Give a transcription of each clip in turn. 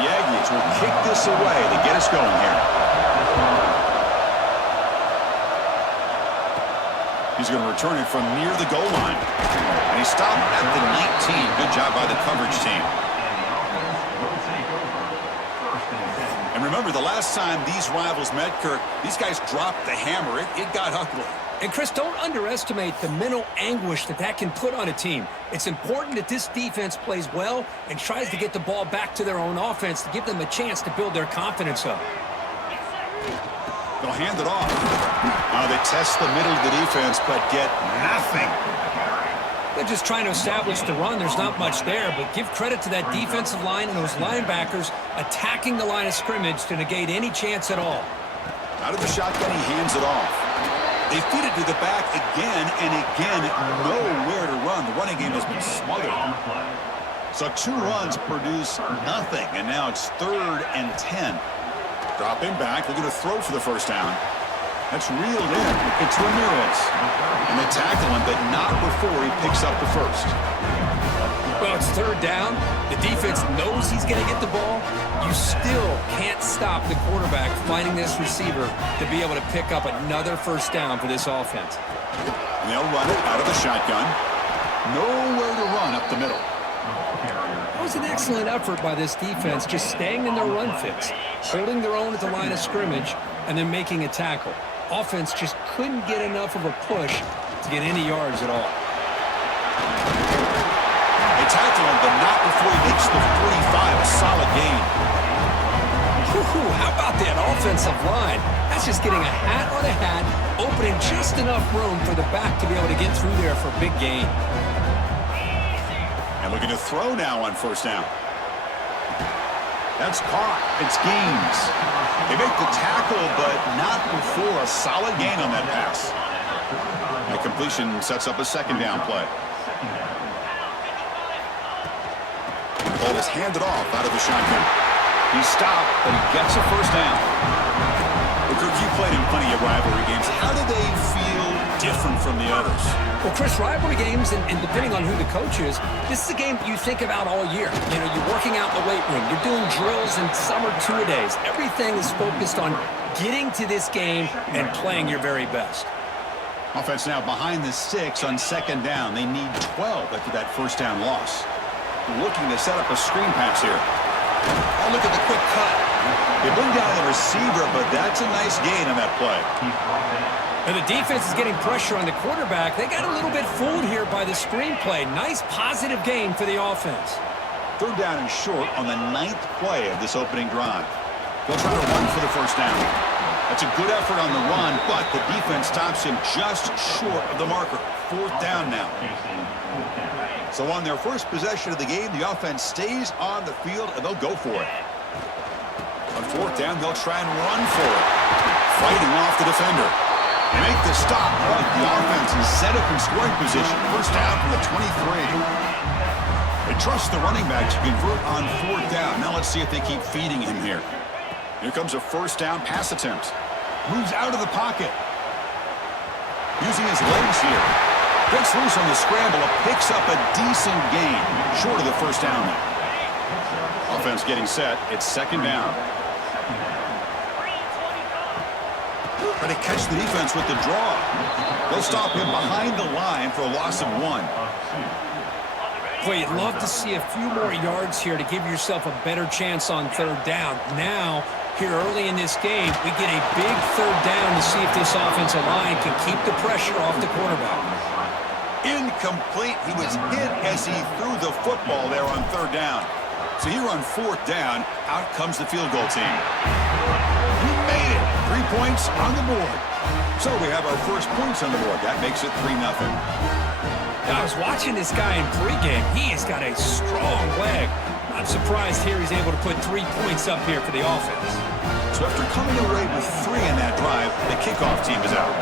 The Aggies will kick this away to get us going here. He's going to return it from near the goal line. And he stopped at the 19. Good job by the coverage team. And remember, the last time these rivals met, Kirk, these guys dropped the hammer. It got ugly. And, Chris, don't underestimate the mental anguish that can put on a team. It's important that this defense plays well and tries to get the ball back to their own offense to give them a chance to build their confidence up. They'll hand it off. They test the middle of the defense, but get nothing. They're just trying to establish the run. There's not much there, but give credit to that defensive line and those linebackers attacking the line of scrimmage to negate any chance at all. Out of the shotgun, he hands it off. They feed it to the back again and again. Nowhere to run. The running game has been smothered. So 2 runs produce nothing, and now it's 3rd and 10. Dropping back, looking to throw for the first down. That's reeled in. It's Ramirez. And they tackle him, but not before he picks up the first. Well, it's 3rd down. The defense knows he's going to get the ball. You still can't stop the quarterback finding this receiver to be able to pick up another first down for this offense. And they'll run it out of the shotgun. Nowhere to run up the middle. That was an excellent effort by this defense, just staying in their run fits, holding their own at the line of scrimmage, and then making a tackle. Offense just couldn't get enough of a push to get any yards at all. They tackle him, but not before he makes the 45, a solid gain. How about that offensive line? That's just getting a hat on a hat, opening just enough room for the back to be able to get through there for a big gain. And looking to throw now on first down. That's caught. It's Gaines. They make the tackle, but not before a solid gain on that pass. The completion sets up a second down play. The ball is handed off out of the shotgun. He stopped, but he gets a first down. Well, Kirk, you played in plenty of rivalry games. How do they feel different from the others? Well, Chris, rivalry games, and depending on who the coach is, this is a game you think about all year. You know, you're working out in the weight room. You're doing drills and summer two-a-days. Everything is focused on getting to this game and playing your very best. Offense now behind the 6 on second down. They need 12 after that first down loss. Looking to set up a screen pass here. Oh, look at the quick cut. They bring down the receiver, but that's a nice gain on that play. And the defense is getting pressure on the quarterback. They got a little bit fooled here by the screenplay. Nice positive gain for the offense. 3rd down and short on the 9th play of this opening drive. They'll try to run for the first down. That's a good effort on the run, but the defense stops him just short of the marker. 4th down now. So on their first possession of the game, the offense stays on the field, and they'll go for it. On 4th down, they'll try and run for it. Fighting off the defender. They make the stop, but the offense is set up in scoring position. First down from the 23. They trust the running back to convert on 4th down. Now let's see if they keep feeding him here. Here comes a first down pass attempt. Moves out of the pocket. Using his legs here. Gets loose on the scramble. Picks up a decent gain. Short of the first down there. Offense getting set. It's second down. Trying to catch the defense with the draw. They'll stop him behind the line for a loss of 1. Boy, you'd love to see a few more yards here to give yourself a better chance on 3rd down. Now, here early in this game, we get a big 3rd down to see if this offensive line can keep the pressure off the quarterback. Incomplete. He was hit as he threw the football there on 3rd down. So here on 4th down, out comes the field goal team. We made it. 3 points on the board. So we have our first points on the board. That makes it 3-0. I was watching this guy in pregame. He has got a strong leg. Not surprised here he's able to put 3 points up here for the offense. So after coming away with 3 in that drive, the kickoff team is out.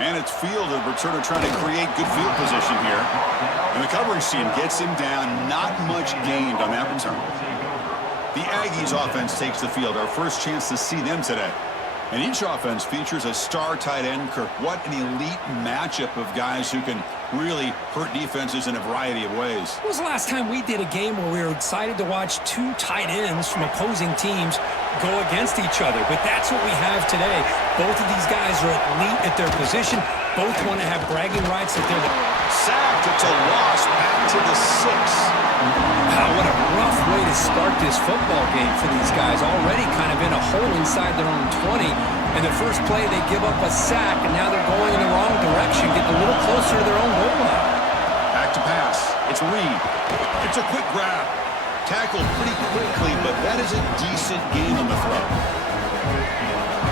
And it's field, the returner trying to create good field position here. And the coverage team gets him down. Not much gained on that return. The Aggies offense takes the field. Our first chance to see them today. And each offense features a star tight end, Kirk. What an elite matchup of guys who can really hurt defenses in a variety of ways. When was the last time we did a game where we were excited to watch two tight ends from opposing teams go against each other? But that's what we have today. Both of these guys are elite at their position. Both want to have bragging rights that they're the... Sacked. It's a loss back to the 6. Wow, what a rough way to start this football game for these guys. Already kind of in a hole inside their own 20. And the first play, they give up a sack, and now they're going in the wrong direction, getting a little closer to their own goal line. Back to pass. It's Reed. It's a quick grab. Tackled pretty quickly, but that is a decent gain on the throw.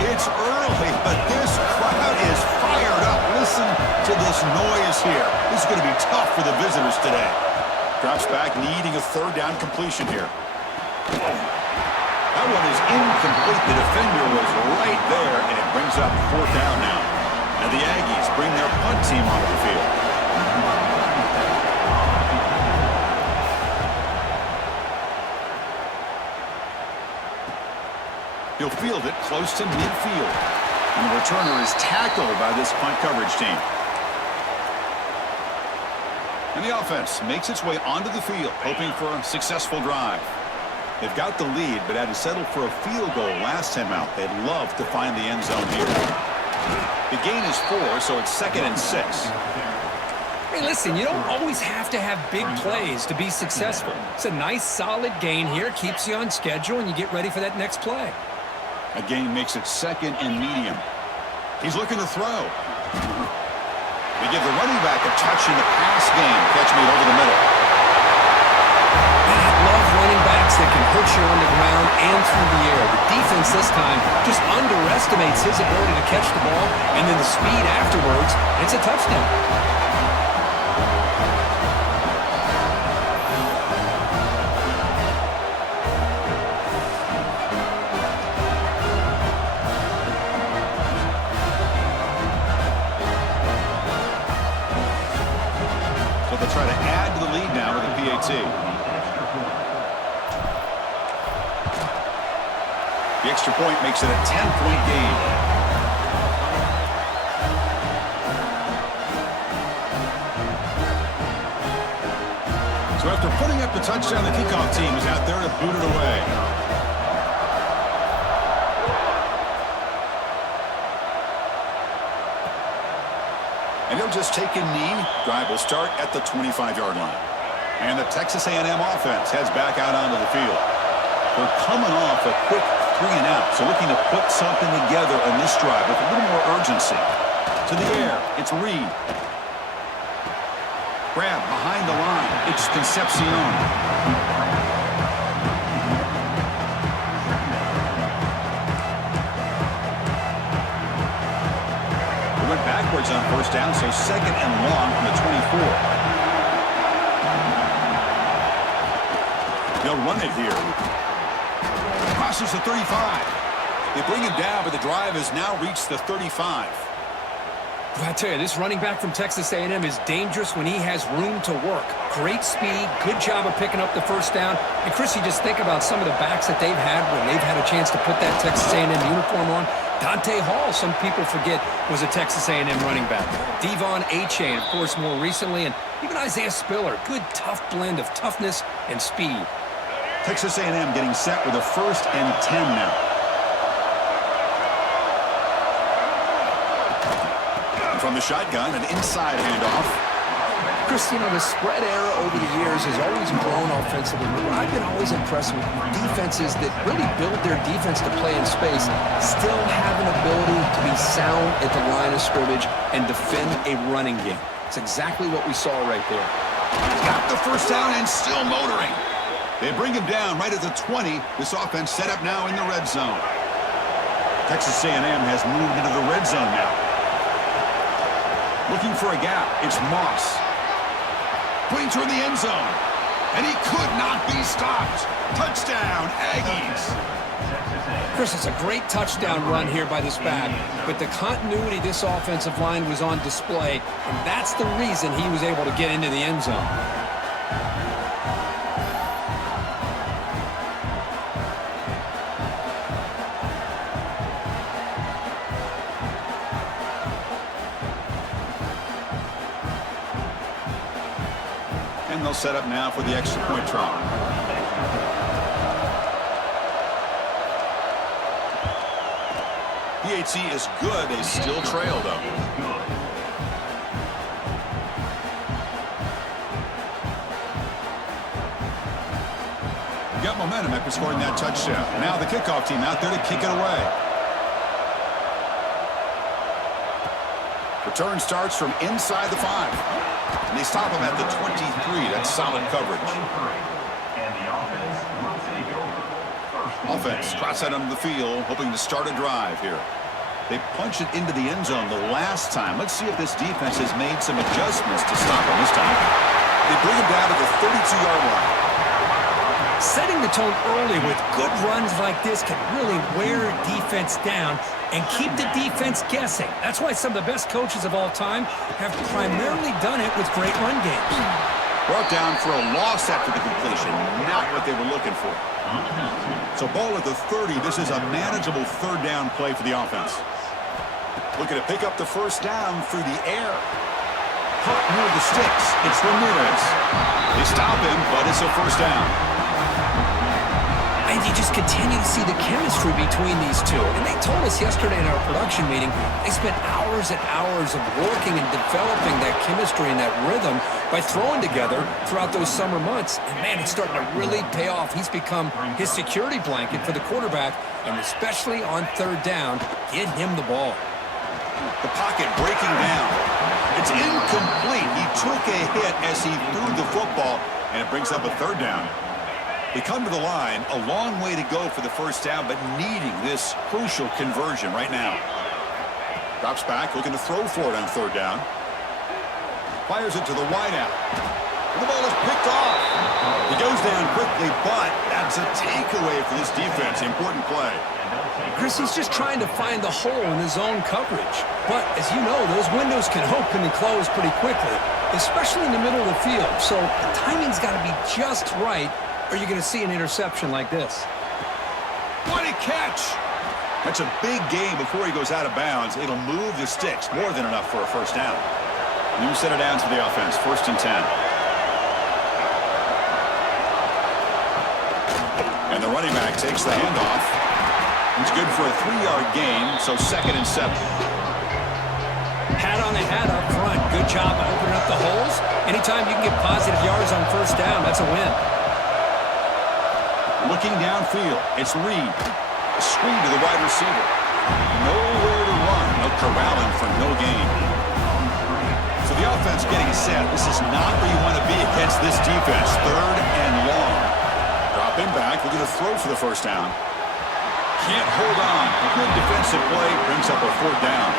It's early, but this crowd is fired up. Listen to this noise here. This is going to be tough for the visitors today. Drops back, needing a third down completion here. That one is incomplete. The defender was right there, and it brings up 4th down now. And the Aggies bring their punt team onto the field. He'll field it close to midfield. And the returner is tackled by this punt coverage team. And the offense makes its way onto the field, hoping for a successful drive. They've got the lead, but had to settle for a field goal last time out. They'd love to find the end zone here. The gain is 4, so it's 2nd and 6. Hey, listen, you don't always have to have big plays to be successful. It's a nice, solid gain here. Keeps you on schedule, and you get ready for that next play. A gain makes it 2nd and medium. He's looking to throw. They give the running back a touch in the pass game. Catch me over the middle. Man, I love running backs that can hurt you on the ground and through the air. The defense this time just underestimates his ability to catch the ball, and then the speed afterwards, it's a touchdown. Try to add to the lead now with a PAT. The extra point makes it a 10-point game. So after putting up the touchdown, the kickoff team is out there to boot it away. And he'll just take a knee. Drive will start at the 25-yard line. And the Texas A&M offense heads back out onto the field. They're coming off a quick 3-and-out, so looking to put something together on this drive with a little more urgency. To the air, it's Reed. Grab behind the line. It's Concepcion. Went backwards on 1st down, so 2nd and long from the 24. They'll run it here. Crosses the 35. They bring him down, but the drive has now reached the 35. I tell you, this running back from Texas A&M is dangerous when he has room to work. Great speed, good job of picking up the 1st down. And Chris, you just think about some of the backs that they've had when they've had a chance to put that Texas A&M uniform on. Dante Hall, some people forget, was a Texas A&M running back. Devon Achane, of course, more recently, and even Isaiah Spiller. Good, tough blend of toughness and speed. Texas A&M getting set with a 1st and 10 now. And from the shotgun, an inside handoff. Chris, you know, the spread era over the years has always grown offensively. But I've been always impressed with defenses that really build their defense to play in space, still have an ability to be sound at the line of scrimmage and defend a running game. It's exactly what we saw right there. Got the 1st down and still motoring. They bring him down right at the 20. This offense set up now in the red zone. Texas A&M has moved into the red zone now. Looking for a gap. It's Moss. Putting toward the end zone. And he could not be stopped. Touchdown, Aggies. Chris, it's a great touchdown run here by this back, but the continuity of this offensive line was on display, and that's the reason he was able to get into the end zone. And they'll set up now for the extra point try. PAT is good. They still trail, though. Got momentum after scoring that touchdown. Now the kickoff team out there to kick it away. Return starts from inside the 5. And they stop him at the 23. That's solid coverage. Offense trots out onto the field, hoping to start a drive here. They punch it into the end zone the last time. Let's see if this defense has made some adjustments to stop him this time. They bring him down to the 32-yard line. Setting the tone early with good runs like this can really wear a defense down and keep the defense guessing. That's why some of the best coaches of all time have primarily done it with great run games. Brought down for a loss after the completion. Not what they were looking for. So ball at the 30. This is a manageable third down play for the offense. Looking to pick up the first down through the air. Caught near the sticks. It's Ramirez. They stop him, but it's a first down. And you just continue to see the chemistry between these two. And they told us yesterday in our production meeting, they spent hours and hours of working and developing that chemistry and that rhythm by throwing together throughout those summer months. And, man, it's starting to really pay off. He's become his security blanket for the quarterback, and especially on third down, get him the ball. The pocket breaking down. It's incomplete. He took a hit as he threw the football, and it brings up a third down. They come to the line, a long way to go for the first down, but needing this crucial conversion right now. Drops back, looking to throw for it on third down. Fires it to the wideout. The ball is picked off. He goes down quickly, but that's a takeaway for this defense. Important play. Chris, he's just trying to find the hole in his own coverage. But, as you know, those windows can open and close pretty quickly, especially in the middle of the field. So the timing's got to be just right, or you're going to see an interception like this. What a catch! That's a big gain before he goes out of bounds. It'll move the sticks, more than enough for a first down. New set of downs for the offense, 1st and 10. And the running back takes the handoff. It's good for a 3-yard gain, so 2nd and 7. Hat on the hat up front. Good job opening up the holes. Anytime you can get positive yards on first down, that's a win. Looking downfield, it's Reed. A screen to the wide receiver. Nowhere to run. No corralling for no gain. So the offense getting set. This is not where you want to be against this defense. 3rd and long. Dropping back, looking to throw for the first down. Can't hold on. A good defensive play brings up a 4th down.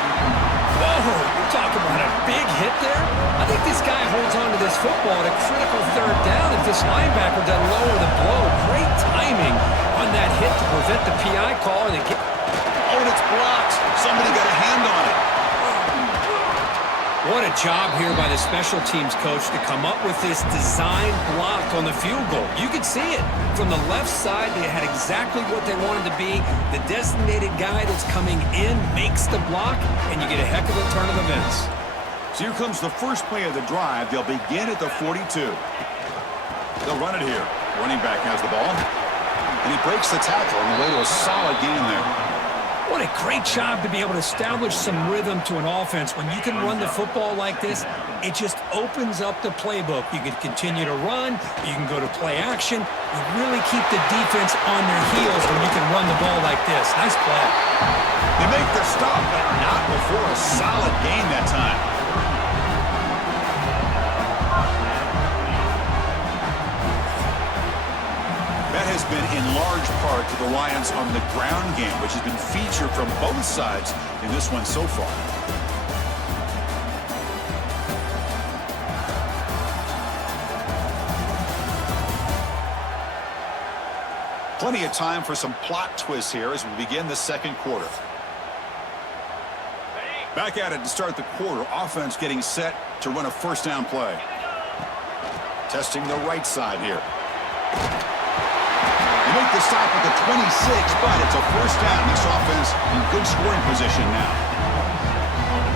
Whoa, you talk about a big hit there. I think this guy holds on to this football at a critical 3rd down if this linebacker doesn't lower the blow. Great timing on that hit to prevent the PI call. And oh, and it's blocked. Somebody got a hand on it. What a job here by the special teams coach to come up with this design block on the field goal. You could see it. From the left side, they had exactly what they wanted to be. The designated guy that's coming in makes the block, and you get a heck of a turn of events. So here comes the first play of the drive. They'll begin at the 42. They'll run it here. Running back has the ball. And he breaks the tackle on the way to a solid gain there. What a great job to be able to establish some rhythm to an offense. When you can run the football like this, it just opens up the playbook. You can continue to run. You can go to play action. You really keep the defense on their heels when you can run the ball like this. Nice play. They make the stop, but not before a solid gain that time. That has been in large part to the Lions on the ground game, which has been featured from both sides in this one so far. Plenty of time for some plot twists here as we begin the 2nd quarter. Back at it to start the quarter. Offense getting set to run a first down play. Testing the right side here. They make the stop at the 26, but it's a first down. This offense in good scoring position now.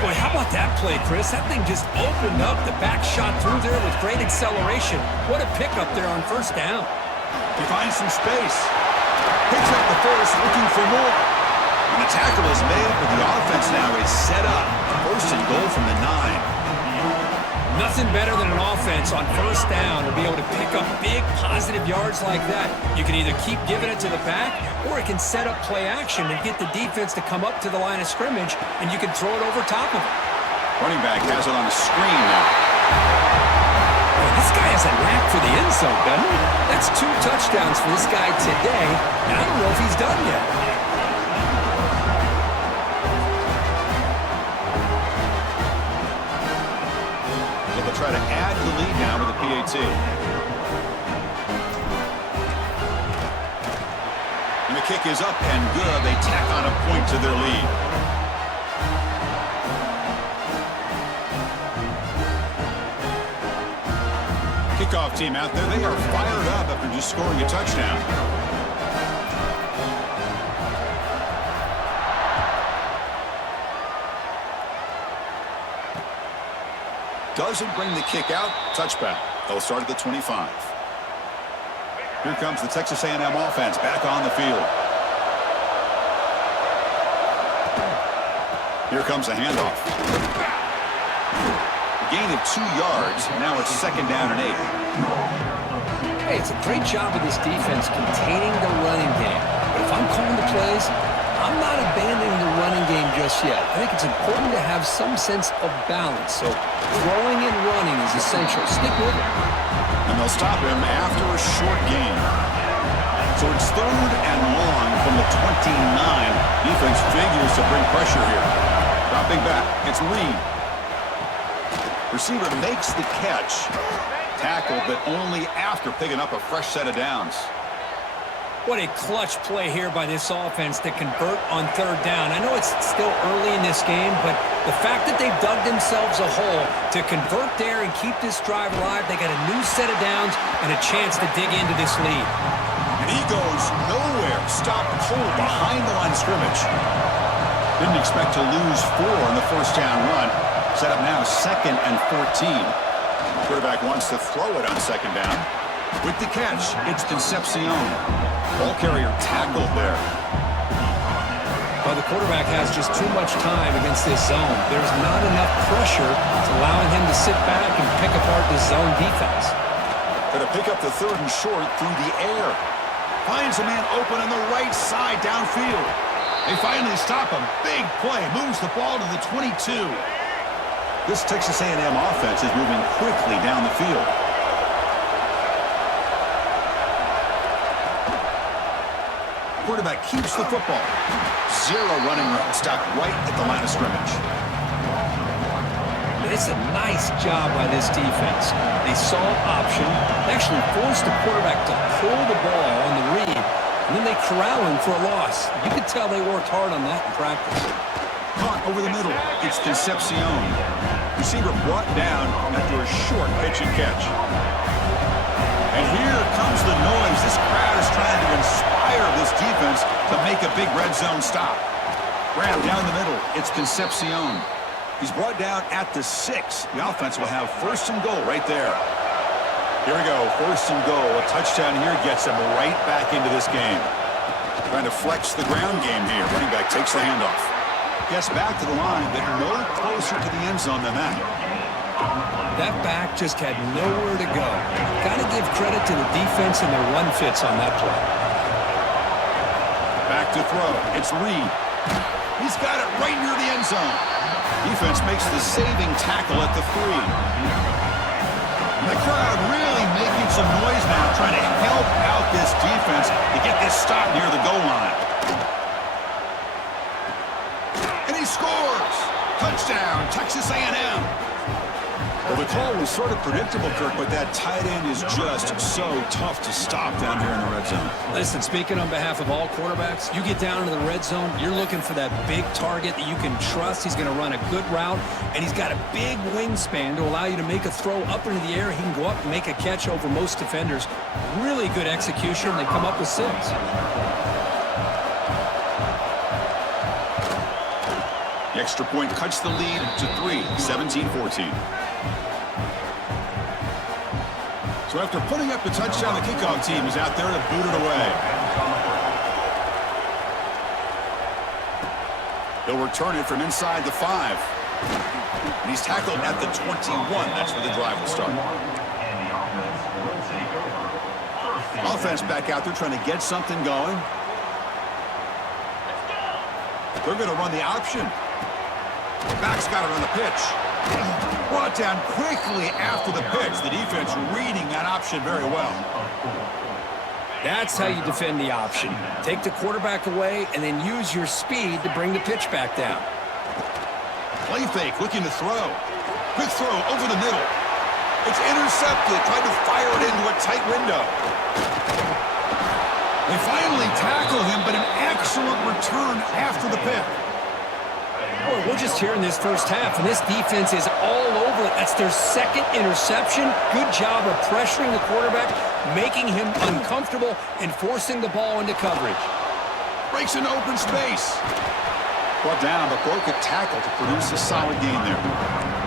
Boy, how about that play, Chris? That thing just opened up. The back shot through there with great acceleration. What a pickup there on first down. He finds some space. Picks up the first, looking for more. And the tackle is made, but the offense now is set up. First and goal from the 9. Nothing better than an offense on first down to be able to pick up big positive yards like that. You can either keep giving it to the back, or it can set up play action and get the defense to come up to the line of scrimmage, and you can throw it over top of it. Running back has it on the screen now. Boy, this guy has a knack for the end zone, doesn't he? That's 2 touchdowns for this guy today, and I don't know if he's done yet. Try to add the lead now with the PAT. And the kick is up and good. They tack on a point to their lead. Kickoff team out there. They are fired up after just scoring a touchdown. Doesn't bring the kick out. Touchback. They'll start at the 25. Here comes the Texas A&M offense back on the field. Here comes a handoff. A gain of 2 yards. Now it's second down and 8. Hey, it's a great job of this defense containing the running game. But if I'm calling the plays, I'm not abandoning the running game just yet. I think it's important to have some sense of balance. So throwing and running is essential. Stick with it. And they'll stop him after a short gain. So it's third and long from the 29. Defense figures to bring pressure here. Dropping back. It's Reed. Receiver makes the catch. Tackle, but only after picking up a fresh set of downs. What a clutch play here by this offense to convert on third down. I know it's still early in this game, but the fact that they've dug themselves a hole to convert there and keep this drive alive, they got a new set of downs and a chance to dig into this lead. And he goes nowhere. Stopped cold behind the line of scrimmage. Didn't expect to lose 4 on the first down run. Set up now second and 14. Quarterback wants to throw it on second down. With the catch, it's Concepcion. Ball carrier tackled there. Well, the quarterback has just too much time against this zone. There's not enough pressure to allowing him to sit back and pick apart this zone defense. Going to pick up the third and short through the air. Finds a man open on the right side downfield. They finally stop him. Big play. Moves the ball to the 22. This Texas A&M offense is moving quickly down the field. Quarterback keeps the football. 0 running room. Stopped right at the line of scrimmage. It's a nice job by this defense. They saw option. They actually forced the quarterback to pull the ball on the read, and then they corral him for a loss. You could tell they worked hard on that in practice. Caught over the middle. It's Concepcion. Receiver brought down after a short pitch and catch. And here comes the noise. This crowd is trying to inspire this defense to make a big red zone stop. Grab down the middle. It's Concepcion. He's brought down at the 6. The offense will have first and goal right there. Here we go. First and goal. A touchdown here gets him right back into this game. Trying to flex the ground game here. Running back takes the handoff. Gets back to the line, but no closer to the end zone than that. That back just had nowhere to go. Got to give credit to the defense and their run fits on that play. Back to throw. It's Reed. He's got it right near the end zone. Defense makes the saving tackle at the 3. And the crowd really making some noise now, trying to help out this defense to get this stop near the goal line. And he scores! Touchdown, Texas A&M. Well, the call was sort of predictable, Kirk, but that tight end is just so tough to stop down here in the red zone. Listen, speaking on behalf of all quarterbacks, you get down into the red zone, you're looking for that big target that you can trust. He's going to run a good route, and he's got a big wingspan to allow you to make a throw up into the air. He can go up and make a catch over most defenders. Really good execution. They come up with 6. The extra point cuts the lead to 3, 17-14. So after putting up the touchdown, the kickoff team is out there to boot it away. He'll return it from inside the 5. And he's tackled at the 21. That's where the drive will start. Offense back out there trying to get something going. They're going to run the option. Back's got it on the pitch. Brought down quickly after the pitch. The defense reading that option very well. That's how you defend the option. Take the quarterback away and then use your speed to bring the pitch back down. Play fake, looking to throw. Quick throw over the middle. It's intercepted, trying to fire it into a tight window. They finally tackle him, but an excellent return after the pick. Boy, we're just here in this first half, and this defense is all over it. That's their second interception. Good job of pressuring the quarterback, making him uncomfortable, and forcing the ball into coverage. Breaks into open space. Brought down, but broke a tackle to produce a solid gain there.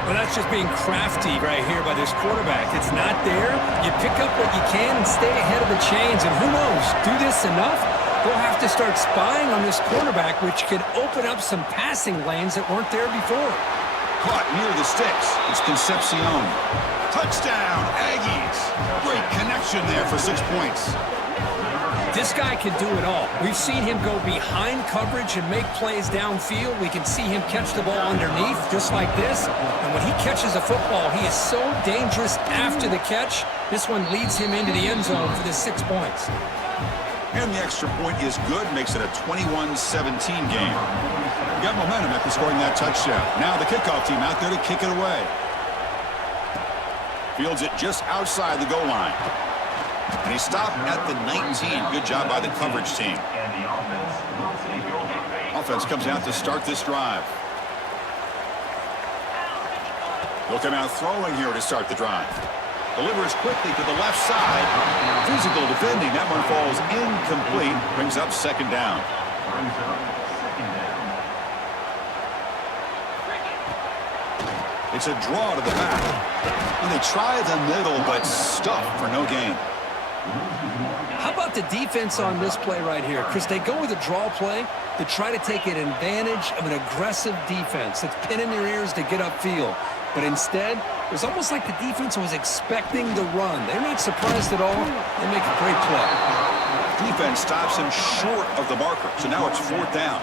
Well, that's just being crafty right here by this quarterback. It's not there. You pick up what you can and stay ahead of the chains. And who knows, do this enough, they'll have to start spying on this quarterback, which could open up some passing lanes that weren't there before. Caught near the sticks. It's Concepcion. Touchdown, Aggies. Great connection there for 6 points. This guy can do it all. We've seen him go behind coverage and make plays downfield. We can see him catch the ball underneath, just like this. And when he catches a football, he is so dangerous after the catch. This one leads him into the end zone for the 6 points. And the extra point is good, makes it a 21-17 game. Got momentum after scoring that touchdown. Now the kickoff team out there to kick it away. Fields it just outside the goal line. And he stopped at the 19. Good job by the coverage team. Offense comes out to start this drive. They'll come out throwing here to start the drive. Delivers quickly to the left side. Physical defending. That one falls incomplete. Brings up second down. It's a draw to the back. And they try the middle, but stuffed for no gain. How about the defense on this play right here? Chris, they go with a draw play to try to take an advantage of an aggressive defense that's pinning their ears to get upfield. But instead, it was almost like the defense was expecting the run. They're not surprised at all. They make a great play. Defense stops him short of the marker, so now it's 4th down.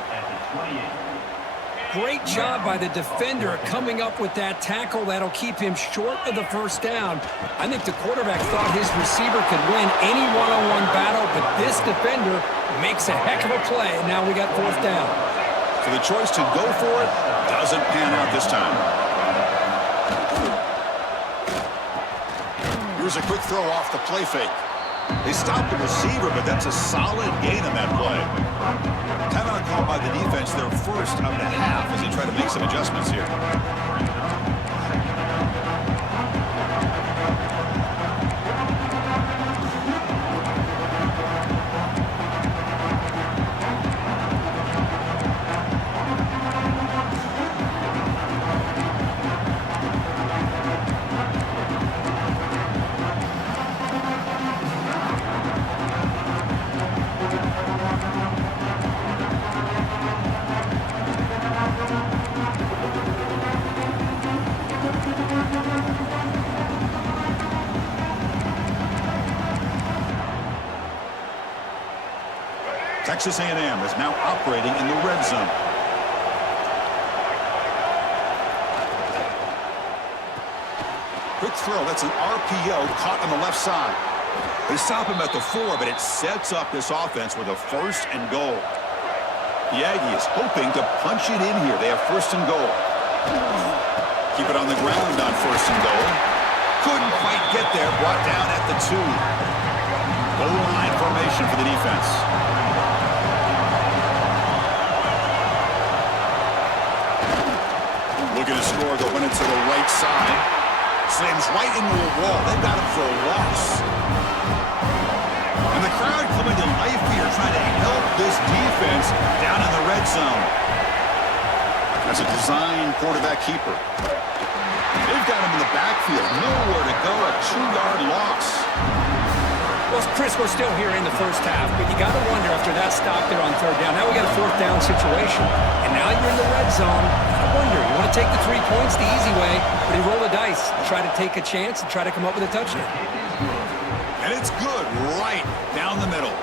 Great job by the defender coming up with that tackle that'll keep him short of the first down. I think the quarterback thought his receiver could win any one-on-one battle, but this defender makes a heck of a play, and now we got 4th down. So the choice to go for it doesn't pan out this time. Here's a quick throw off the play fake. They stopped the receiver, but that's a solid gain on that play. Timeout called by the defense, their first of the half, as they try to make some adjustments here. Texas A&M is now operating in the red zone. Quick throw. That's an RPO caught on the left side. They stop him at the 4, but it sets up this offense with a 1st and goal. The Aggies hoping to punch it in here. They have 1st and goal. Keep it on the ground on 1st and goal. Couldn't quite get there. Brought down at the 2. Goal line formation for the defense. Looking to score, they'll win it to the right side. Slams right into a wall. They've got him for a loss. And the crowd coming to life here, trying to help this defense down in the red zone. That's a design quarterback keeper. They've got him in the backfield. Nowhere to go. A 2-yard loss. Well, Chris, we're still here in the first half, but you got to wonder after that stop there on third down. Now we got a fourth down situation, and now you're in the red zone. I wonder, you want to take the 3 points the easy way, but you roll the dice, try to take a chance, and try to come up with a touchdown. And it's good right down the middle.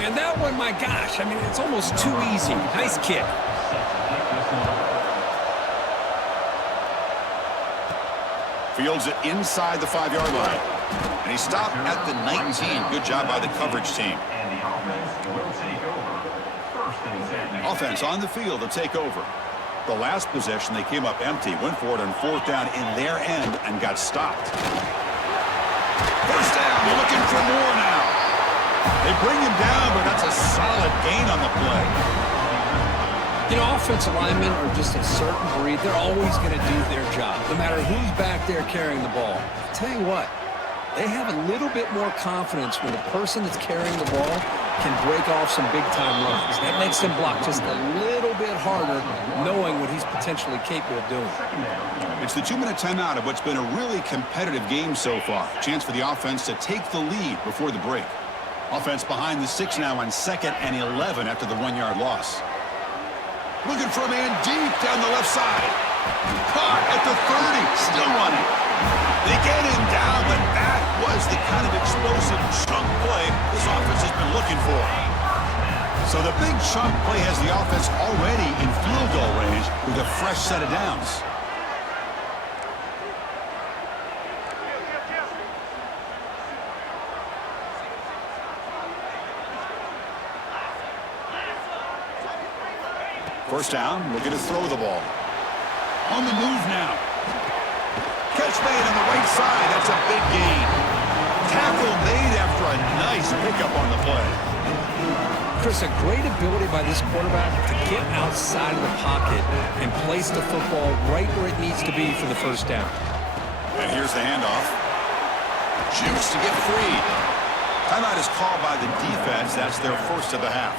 And that one, my gosh, I mean, it's almost too easy. Nice kick. Fields it inside the 5-yard line. And he stopped at the 19. Good job by the coverage team. Offense on the field to take over. The last possession, they came up empty, went for it on fourth down in their end and got stopped. First down, they're looking for more now. They bring him down, but that's a solid gain on the play. You know, offensive linemen are just a certain breed. They're always going to do their job, no matter who's back there carrying the ball. I'll tell you what, they have a little bit more confidence when the person that's carrying the ball can break off some big-time runs. That makes them block just a little bit harder, knowing what he's potentially capable of doing. It's the 2-minute timeout of what's been a really competitive game so far. Chance for the offense to take the lead before the break. Offense behind the 6 now on 2nd and 11 after the 1-yard loss. Looking for a man deep down the left side. Caught at the 30, still running. They get him down, but that was the kind of explosive chunk play this offense has been looking for. So the big chunk play has the offense already in field goal range with a fresh set of downs. First down, looking to throw the ball. On the move now. Catch made on the right side. That's a big gain. Tackle made after a nice pickup on the play. Chris, a great ability by this quarterback to get outside of the pocket and place the football right where it needs to be for the first down. And here's the handoff. Juice to get free. Timeout is called by the defense. That's their first of the half.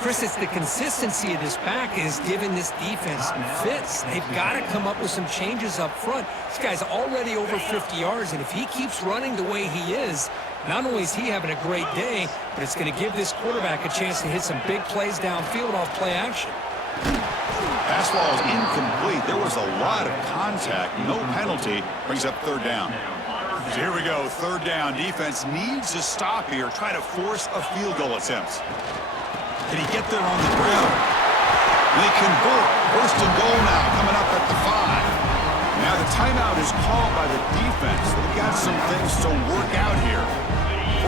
Chris, it's the consistency of this back is giving this defense some fits. They've got to come up with some changes up front. This guy's already over 50 yards, and if he keeps running the way he is, not only is he having a great day, but it's going to give this quarterback a chance to hit some big plays downfield off play action. Pass ball is incomplete. There was a lot of contact. No penalty. Brings up third down. So here we go. Third down. Defense needs to stop here. Try to force a field goal attempt. Can he get there on the ground? They convert. First and goal now, coming up at the 5. Now the timeout is called by the defense. They've got some things to work out here.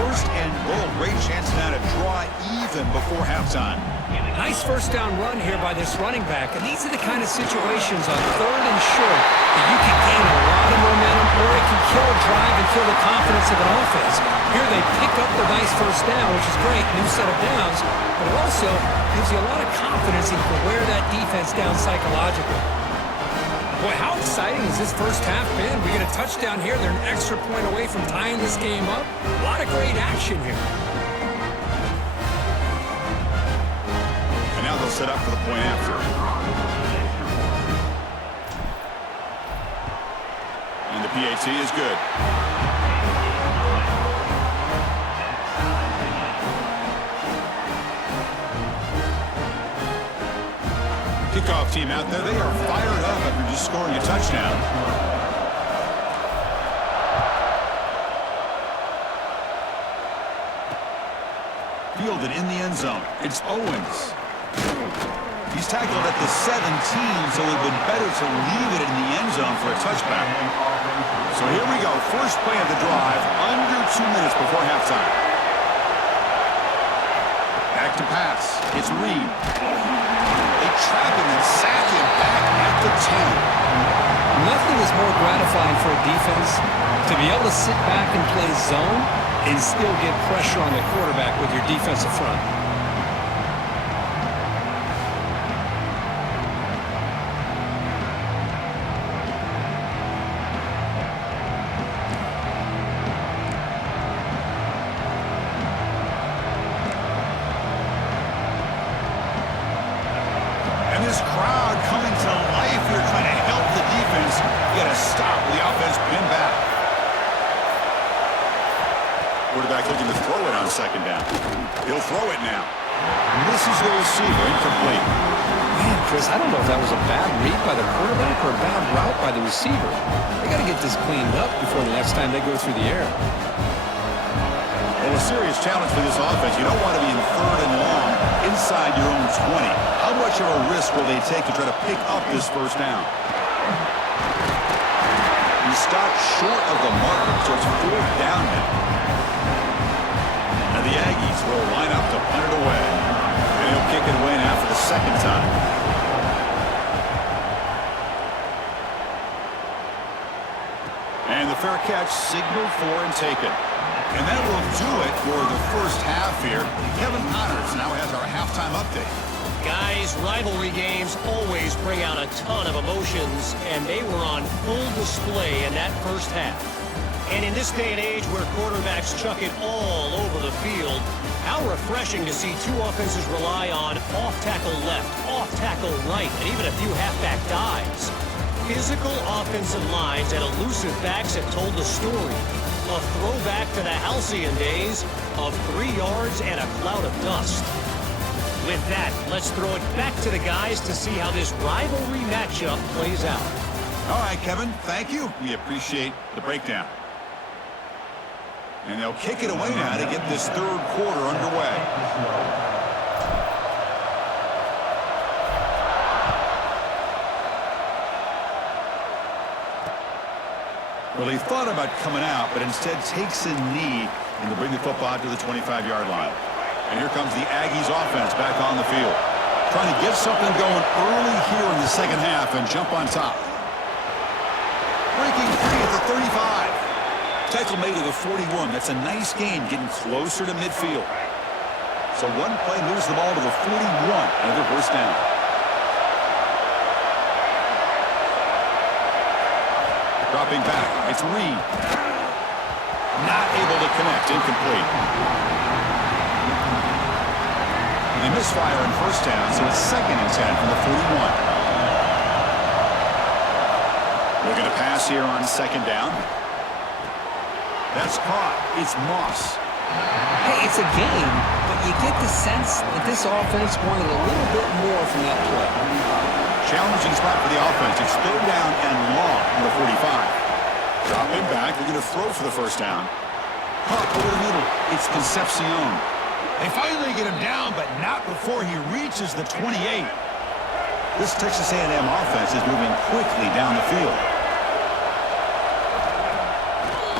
First and goal. Great chance now to draw even before halftime. Nice first down run here by this running back. And these are the kind of situations on third and short that you can gain a lot of momentum, or it can kill a drive and kill the confidence of an offense. Here they pick up the nice first down, which is great, new set of downs, but it also gives you a lot of confidence in where that defense down psychologically. Boy, how exciting has this first half been? We get a touchdown here. They're an extra point away from tying this game up. A lot of great action here. And now they'll set up for the point after. And the PAT is good. Kickoff team out there, they are fired up after just scoring a touchdown. Fielded in the end zone. It's Owens. He's tackled at the 17, so it would have been better to leave it in the end zone for a touchback. So here we go. First play of the drive, under 2 minutes before halftime. Back to pass. It's Reed. They trap him and sack him back at the 10. Nothing is more gratifying for a defense to be able to sit back and play zone and still get pressure on the quarterback with your defensive front. And this crowd quarterback looking to throw it on second down. He'll throw it now. Misses the receiver, incomplete. Man, Chris, I don't know if that was a bad read by the quarterback or a bad route by the receiver. They got to get this cleaned up before the next time they go through the air. Well, a serious challenge for this offense. You don't want to be in third and long inside your own 20. How much of a risk will they take to try to pick up this first down? He stopped short of the marker, so it's fourth down now. And the Aggies will line up to punt it away. And he'll kick it away now for the second time. And the fair catch signaled for and taken. And that will do it for the first half here. Kevin Connors now has our halftime update. Guys, rivalry games always bring out a ton of emotions, and they were on full display in that first half. And in this day and age where quarterbacks chuck it all over the field, how refreshing to see two offenses rely on off-tackle left, off-tackle right, and even a few halfback dives. Physical offensive lines and elusive backs have told the story. A throwback to the halcyon days of 3 yards and a cloud of dust. With that, let's throw it back to the guys to see how this rivalry matchup plays out. All right, Kevin, thank you. We appreciate the breakdown. And they'll kick it away now to get this third quarter underway. Well, he thought about coming out, but instead takes a knee and to bring the football to the 25-yard line. And here comes the Aggies offense back on the field. Trying to get something going early here in the second half and jump on top. Breaking free at the 35. Tackle made to the 41. That's a nice gain, getting closer to midfield. So one play moves the ball to the 41. Another first down. Dropping back. It's Reed. Not able to connect. Incomplete. They misfire on first down, so it's 2nd and 10 from the 41. We're going to pass here on 2nd down. That's caught. It's Moss. Hey, it's a game, but you get the sense that this offense wanted a little bit more from that play. Challenging spot for the offense. It's 3rd down and long from the 45. Dropping back. They're going to throw for the first down. Hawk over the middle. It's Concepcion. They finally get him down, but not before he reaches the 28. This Texas A&M offense is moving quickly down the field.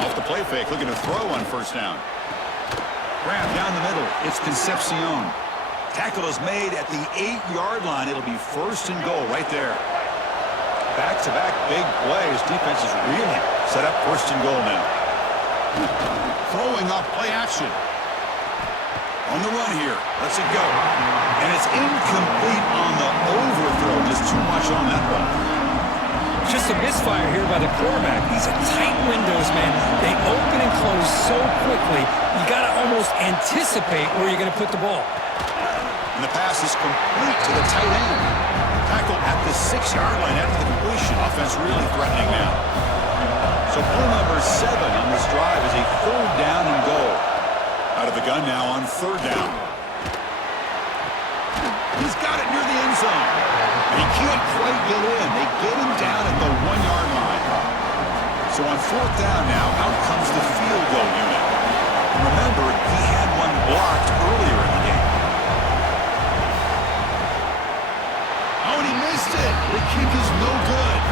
Off the play fake, looking to throw on first down. Grab down the middle. It's Concepcion. Tackle is made at the 8-yard line. It'll be 1st and goal right there. Back-to-back big plays. Defense is really set up 1st and goal now. Throwing up play action. On the run here. Lets it go. And it's incomplete on the overthrow. Just too much on that one. Just a misfire here by the quarterback. These are tight windows, man. They open and close so quickly. You got to almost anticipate where you're going to put the ball. And the pass is complete to the tight end. Tackle at the 6-yard line after the completion. Offense really threatening now. So play number 7 on this drive is a 3rd down and goal. Out of the gun now on 3rd down. He's got it near the end zone. He can't quite get in. They get him down at the 1-yard line. So on 4th down now, out comes the field goal unit. And remember, he had one blocked earlier in the game. Oh, and he missed it. The kick is no good.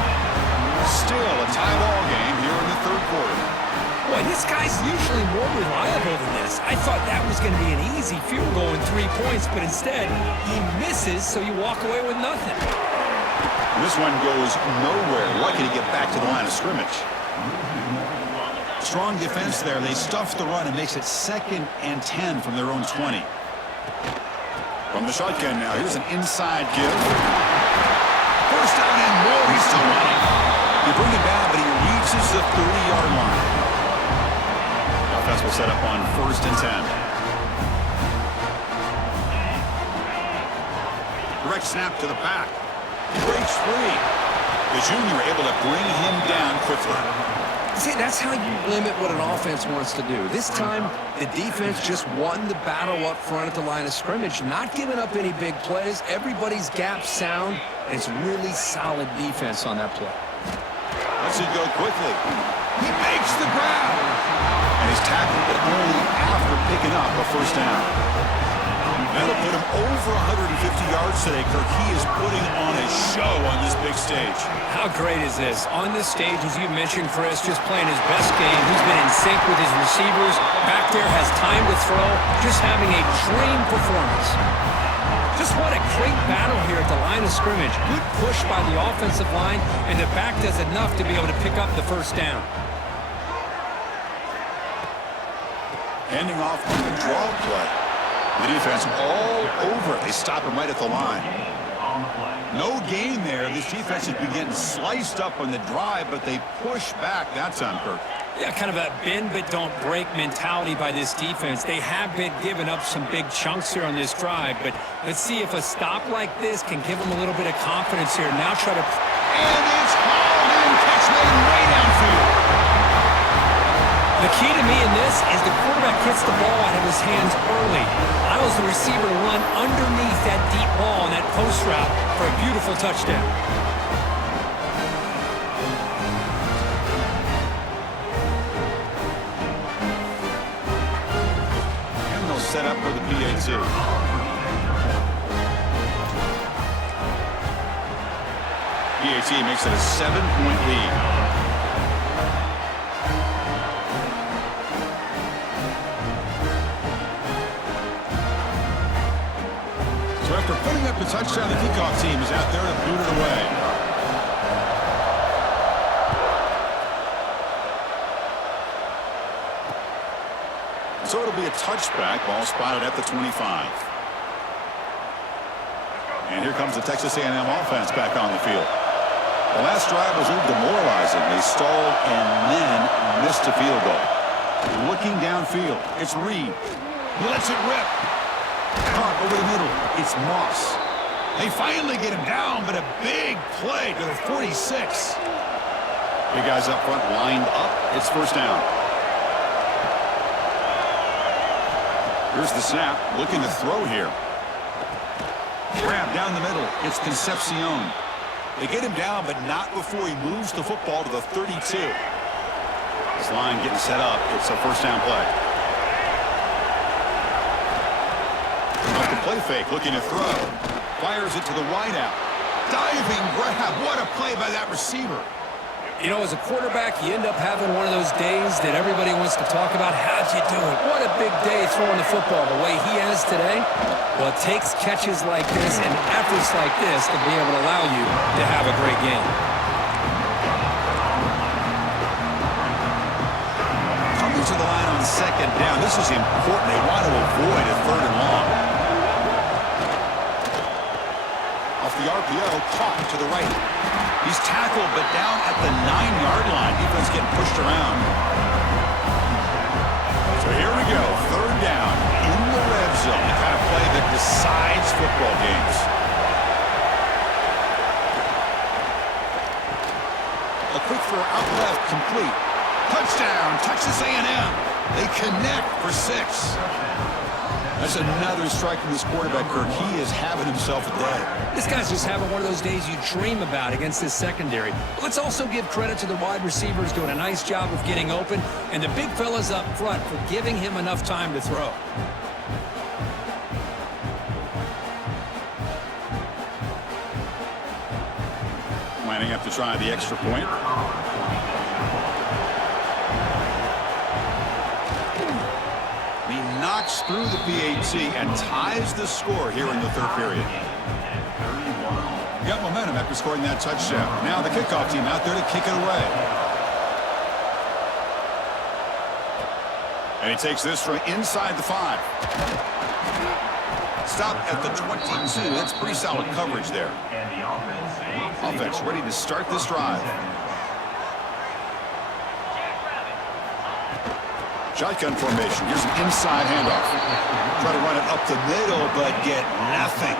Still a tie ball game here in the 3rd quarter. Boy, this guy's usually more reliable than this. I thought that was going to be an easy field goal in 3 points, but instead, he misses, so you walk away with nothing. This one goes nowhere. Lucky to get back to the line of scrimmage. Strong defense there. They stuff the run and makes it 2nd and 10 from their own 20. From the shotgun now, here's an inside give. First down and more. He's still running. They bring it down, but he reaches the 30-yard line. Offense will set up on 1st and 10. Direct snap to the back. He breaks free. The junior able to bring him down quickly. See, that's how you limit what an offense wants to do. This time, the defense just won the battle up front at the line of scrimmage, not giving up any big plays. Everybody's gap sound, and it's really solid defense on that play. Lets it go quickly. He makes the grab. And he's tackled, but only after picking up a first down. That'll put him over 150 yards today, Kirk. He is putting on a show on this big stage. How great is this? On this stage, as you mentioned, Chris, just playing his best game. He's been in sync with his receivers. Back there, has time to throw. Just having a dream performance. Just what a great battle here at the line of scrimmage. Good push by the offensive line, and the back does enough to be able to pick up the first down. Handing off on the draw play. The defense all over it. They stop him right at the line. No gain there. This defense has been getting sliced up on the drive, but they push back that time, Kirk. Yeah, kind of a bend but don't break mentality by this defense. They have been giving up some big chunks here on this drive, but let's see if a stop like this can give them a little bit of confidence here. Now try to... And it's hauled in, catch made way downfield. The key to me in this is the quarterback gets the ball out of his hands early. Allows the receiver to run underneath that deep ball on that post route for a beautiful touchdown. And they'll set up for the PAT. PAT makes it a 7-point lead. After putting up the touchdown, the kickoff team is out there to boot it away. So it'll be a touchback, ball spotted at the 25. And here comes the Texas A&M offense back on the field. The last drive was a little demoralizing. They stalled and then missed a field goal. Looking downfield, it's Reed. He lets it rip. Caught over the middle. It's Moss. They finally get him down, but a big play to the 46. Big guys up front lined up. It's first down. Here's the snap. Looking to throw here. Grab down the middle. It's Concepcion. They get him down, but not before he moves the football to the 32. This line getting set up. It's a first down play. Off the play fake, looking to throw. Fires it to the wideout. Diving grab. What a play by that receiver. You know, as a quarterback, you end up having one of those days that everybody wants to talk about. How'd you do it? What a big day throwing the football the way he has today. Well, it takes catches like this and efforts like this to be able to allow you to have a great game. Coming to the line on second down. This is important. They want to avoid a third and long. Off the RPO, caught to the right. He's tackled, but down at the 9-yard line. Defense getting pushed around. So here we go. Third down in the red zone. The kind of play that decides football games. A quick throw out left, complete. Touchdown, Texas A&M. They connect for 6. That's another strike from this quarterback, Kirk. He is having himself a day. This guy's just having one of those days you dream about against this secondary. But let's also give credit to the wide receivers doing a nice job of getting open, and the big fellas up front for giving him enough time to throw. Lining up to try the extra point. He knocks through the PAT and ties the score here in the third period. Got momentum after scoring that touchdown. Now the kickoff team out there to kick it away. And he takes this from inside the 5. Stop at the 22. That's pretty solid coverage there. Offense ready to start this drive. Shotgun formation. Here's an inside handoff. Try to run it up the middle, but get nothing.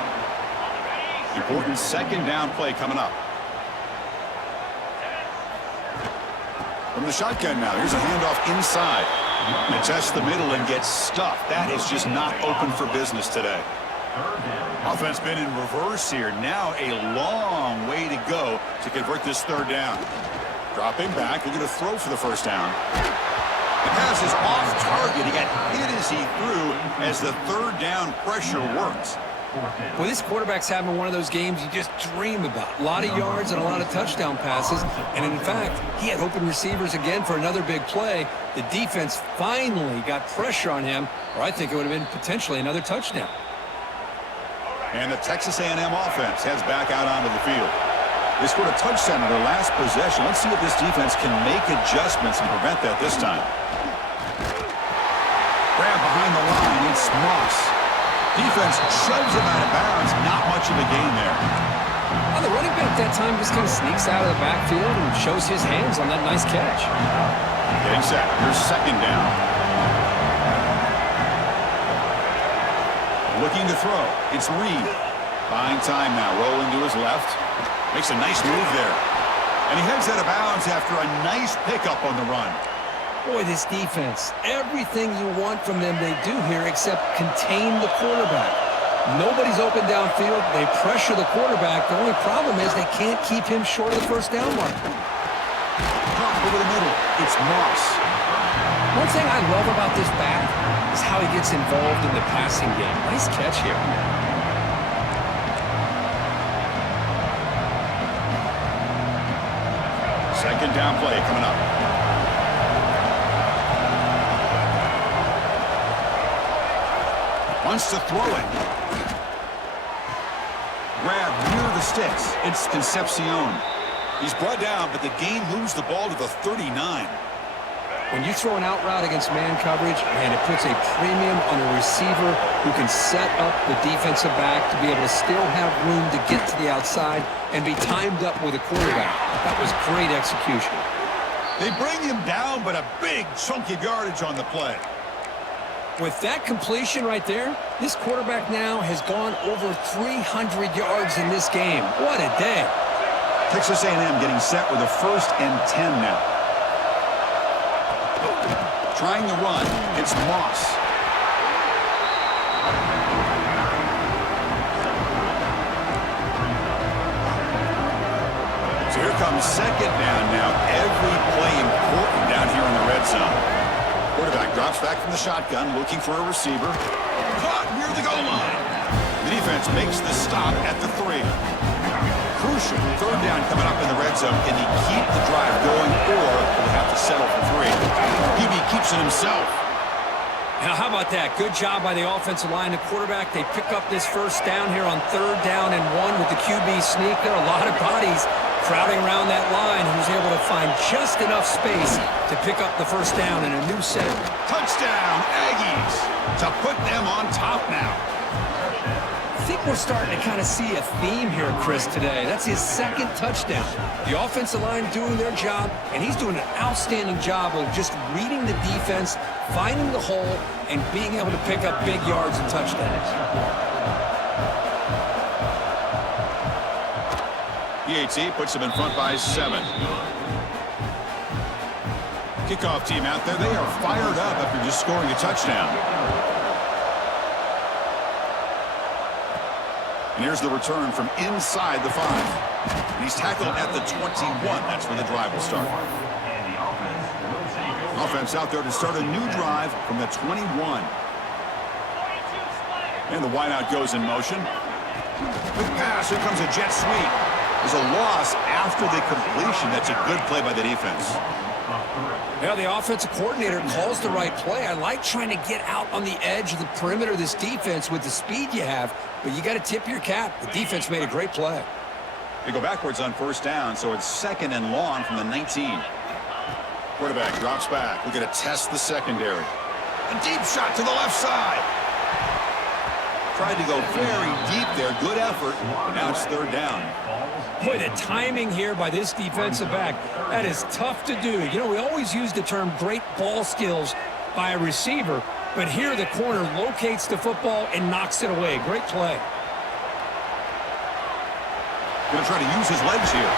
Important second down play coming up. From the shotgun now, here's a handoff inside. And tests the middle and gets stuffed. That is just not open for business today. Offense been in reverse here. Now a long way to go to convert this third down. Dropping back, looking to throw for the first down. The pass is off target. He got hit as he threw as the third down pressure works. Well, this quarterback's having one of those games you just dream about. A lot of yards and a lot of touchdown passes. And in fact, he had open receivers again for another big play. The defense finally got pressure on him, or I think it would have been potentially another touchdown. And the Texas A&M offense heads back out onto the field. They scored a touchdown in their last possession. Let's see if this defense can make adjustments and prevent that this time. Grab behind the line. It's Moss. Defense shoves him out of bounds. Not much of a gain there. Well, the running back that time just kind of sneaks out of the backfield and shows his hands on that nice catch. Getting set. Here's second down. Looking to throw. It's Reed. Buying time now. Rolling to his left. Makes a nice move there. And he heads out of bounds after a nice pickup on the run. Boy, this defense, everything you want from them they do here except contain the quarterback. Nobody's open downfield. They pressure the quarterback. The only problem is they can't keep him short of the first down mark. Pump over the middle. It's Moss. One thing I love about this back is how he gets involved in the passing game. Nice catch here. Second down play coming up. Wants to throw it. Grab near the sticks. It's Concepcion. He's brought down, but the game moves the ball to the 39. When you throw an out route against man coverage, man, it puts a premium on a receiver who can set up the defensive back to be able to still have room to get to the outside and be timed up with a quarterback. That was great execution. They bring him down, but a big chunk of yardage on the play. With that completion right there, this quarterback now has gone over 300 yards in this game. What a day. Texas A&M getting set with a 1st and 10 now. Trying to run. It's Moss. So here comes second down now. Every play important down here in the red zone. Quarterback drops back from the shotgun, looking for a receiver. Caught near the goal line. The defense makes the stop at the 3. Crucial third down coming up in the red zone. Can he keep the drive going, or will he have to settle for 3? PB keeps it himself. Now, how about that? Good job by the offensive line. The quarterback, they pick up this first down here on 3rd down and 1 with the QB sneak. There are a lot of bodies crowding around that line. He was able to find just enough space to pick up the first down in a new set. Touchdown, Aggies, to put them on top now. I think we're starting to kind of see a theme here, Chris, today. That's his 2nd touchdown. The offensive line doing their job, and he's doing an outstanding job of just reading the defense, finding the hole, and being able to pick up big yards and touchdowns. EAT puts them in front by 7. Kickoff team out there, they are fired up after just scoring a touchdown. And here's the return from inside the 5. And he's tackled at the 21. That's where the drive will start. Offense out there to start a new drive from the 21. And the wideout goes in motion. Quick pass, here comes a jet sweep. There's a loss after the completion. That's a good play by the defense. Yeah, the offensive coordinator calls the right play. I like trying to get out on the edge of the perimeter of this defense with the speed you have, but you got to tip your cap. The defense made a great play. They go backwards on 1st down, so it's 2nd and long from the 19. Quarterback drops back. We're going to test the secondary. A deep shot to the left side. Tried to go very deep there. Good effort. But now it's 3rd down. Boy, the timing here by this defensive back, that is tough to do. You know, we always use the term great ball skills by a receiver, but here the corner locates the football and knocks it away. Great play. Going to try to use his legs here.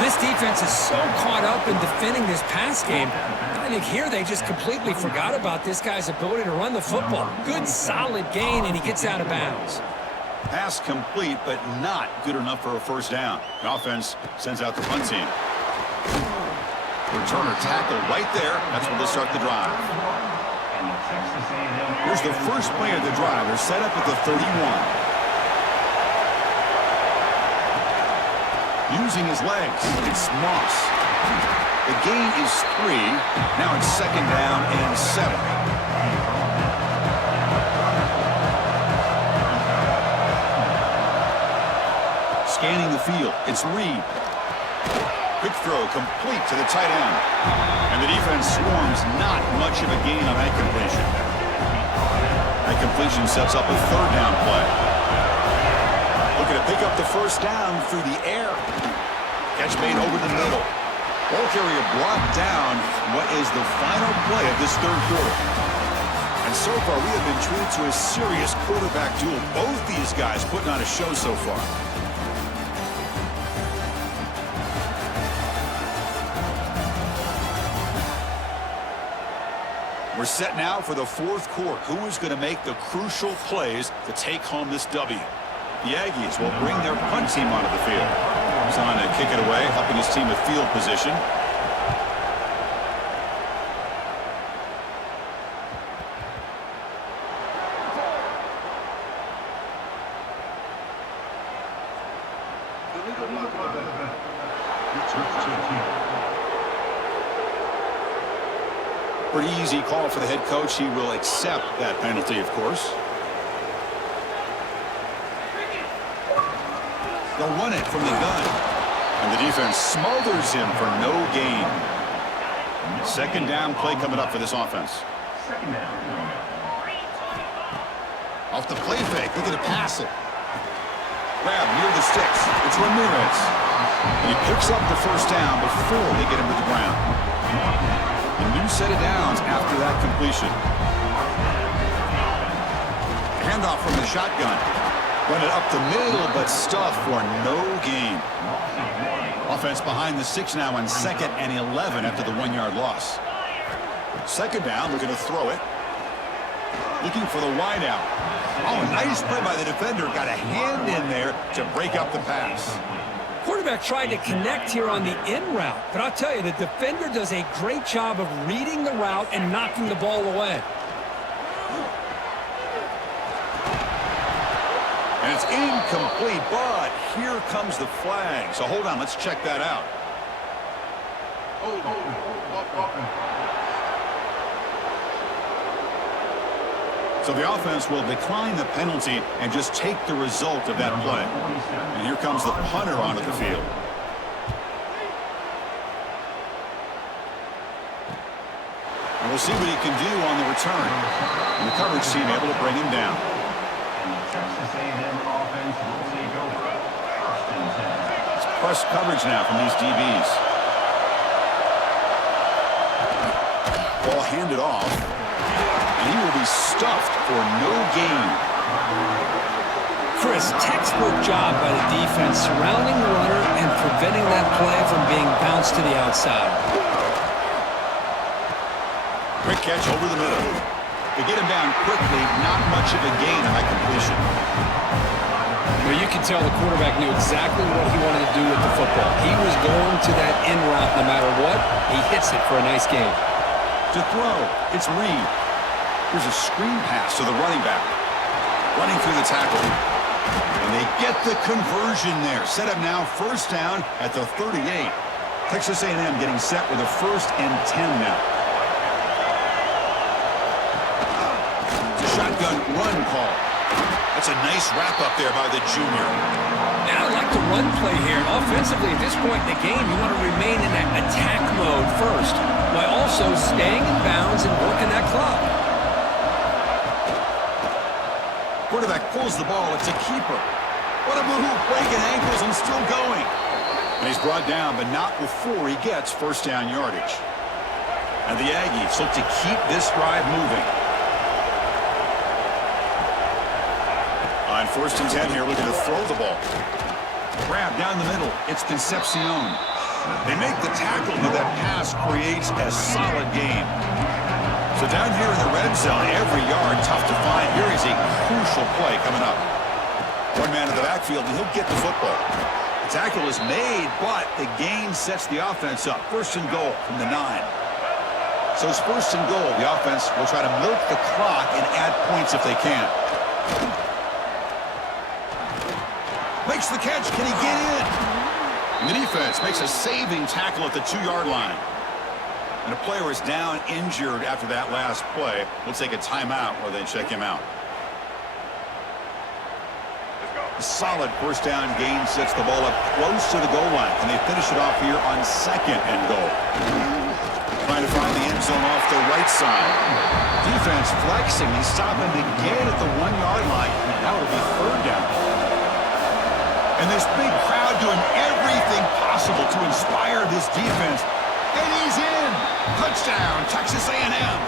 This defense is so caught up in defending this pass game. I think here they just completely forgot about this guy's ability to run the football. Good, solid gain, and he gets out of bounds. Pass complete, but not good enough for a first down. The offense sends out the punt team. Returner tackle right there. That's where they'll start the drive. Here's the first play of the drive. They're set up at the 31. Using his legs, it's Moss. The gain is 3. Now it's second down and 7. Scanning the field, it's Reed. Quick throw complete to the tight end. And the defense swarms not much of a gain on that completion. That completion sets up a third down play. Looking to pick up the first down through the air. Catch made over the middle. Ball carrier brought down what is the final play of this third quarter. And so far, we have been treated to a serious quarterback duel. Both these guys putting on a show so far. We're set now for the fourth quarter. Who is going to make the crucial plays to take home this W? The Aggies will bring their punt team onto the field. He's on to kick it away, helping his team with field position. Pretty easy call for the head coach. He will accept that penalty, of course. They'll run it from the gun. And the defense smothers him for no gain. Second down play coming up for this offense. Off the play fake. Looking to pass it. Grab near the sticks. It's Ramirez. He picks up the first down before they get him to the ground. A new set of downs after that completion. Handoff from the shotgun. Run it up the middle, but stuff for no gain. Offense behind the 6 now on 2nd and 11 after the 1-yard loss. Second down, looking to throw it. Looking for the wide out. Oh, nice play by the defender. Got a hand in there to break up the pass. Quarterback tried to connect here on the in route, but I'll tell you, the defender does a great job of reading the route and knocking the ball away. And it's incomplete, but here comes the flag. So hold on, let's check that out. So the offense will decline the penalty and just take the result of that play. And here comes the punter onto the field. And we'll see what he can do on the return. And the coverage team able to bring him down. It's press coverage now from these DBs. Ball handed off. And he will be stuffed for no gain. Chris, textbook job by the defense surrounding the runner and preventing that play from being bounced to the outside. Quick catch over the middle. To get him down quickly, not much of a gain on that completion. Well, you can tell the quarterback knew exactly what he wanted to do with the football. He was going to that in route no matter what. He hits it for a nice gain. To throw, it's Reed. Here's a screen pass to the running back. Running through the tackle. And they get the conversion there. Set up now, first down at the 38. Texas A&M getting set with a 1st and 10 now. It's a shotgun run call. That's a nice wrap up there by the junior. Now I like the run play here. Offensively, at this point in the game, you want to remain in that attack mode first, while also staying in bounds and working that clock. Quarterback pulls the ball. It's a keeper. What a move. Breaking ankles and still going. And he's brought down, but not before he gets first down yardage. And the Aggies look to keep this drive moving. On 1st and 10 here, looking to throw the ball. Grab down the middle. It's Concepcion. They make the tackle, but that pass creates a solid gain. So down here in the red zone, every yard tough to find. Here is a crucial play coming up. One man in the backfield, and he'll get the football. The tackle is made, but the gain sets the offense up. First and goal from the 9. So it's first and goal. The offense will try to milk the clock and add points if they can. Makes the catch. Can he get in? And the defense makes a saving tackle at the 2-yard line. And a player is down injured after that last play. We'll take a timeout while they check him out. A solid first down gain sets the ball up close to the goal line. And they finish it off here on second and goal. Trying to find the end zone off the right side. Defense flexing. He's stopping again at the 1-yard line. Now it'll be third down. And this big crowd doing everything possible to inspire this defense. And he's in. Touchdown, Texas A&M.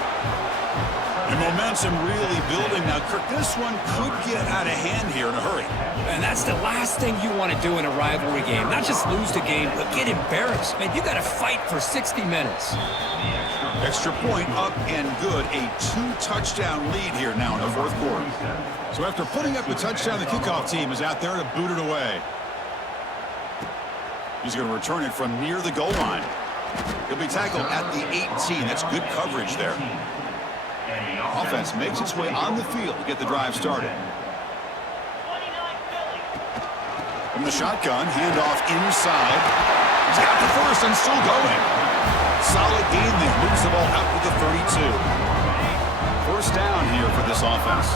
And momentum really building. Now, Kirk, this one could get out of hand here in a hurry. And that's the last thing you want to do in a rivalry game. Not just lose the game, but get embarrassed. Man, you got to fight for 60 minutes. Extra point up and good. A 2-touchdown lead here now in the fourth quarter. So after putting up the touchdown, the kickoff team is out there to boot it away. He's going to return it from near the goal line. He'll be tackled at the 18. That's good coverage there. Offense makes its way on the field to get the drive started. From the shotgun, handoff inside. He's got the first and still going. Solid gain there. Moves the ball out to the 32. First down here for this offense.